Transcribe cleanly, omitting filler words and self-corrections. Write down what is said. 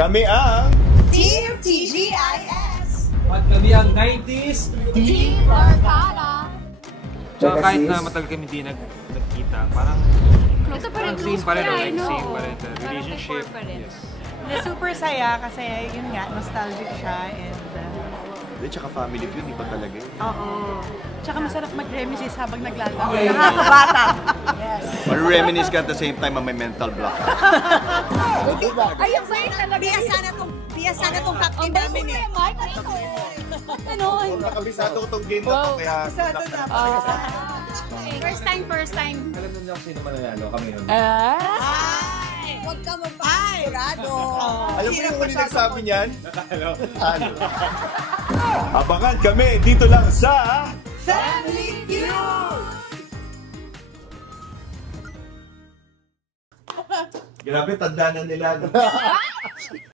Kami ang Team TGIS! At kami ang 90s Team Barkada! Tsaka kahit na matagal kami hindi nagkita, parang Ito pa rin same close pa rin, pa like rin, same no? pa rin, the relationship. Parang before pa rin. Yes. Super saya kasi yun nga, nostalgic siya and tsaka family feud, iba talaga yun. oo. Tsaka masarap mag-reminisce habang naglalaro. Nakakabata! Yes. Reminisce ka at the same time may mental block. Ay, ang sa'yo talaga. Biyasa na tong captain namin eh. Ano? Nakabisado ko tong game na to, kaya... First time. Alam mo na kung sino mananalo, kami yun. Ay! Huwag ka magpapurado. Alam mo yung huli nagsabi niyan? Nakalo. Abangan kami dito lang sa... Family Feud! Grabe, tanda na nila.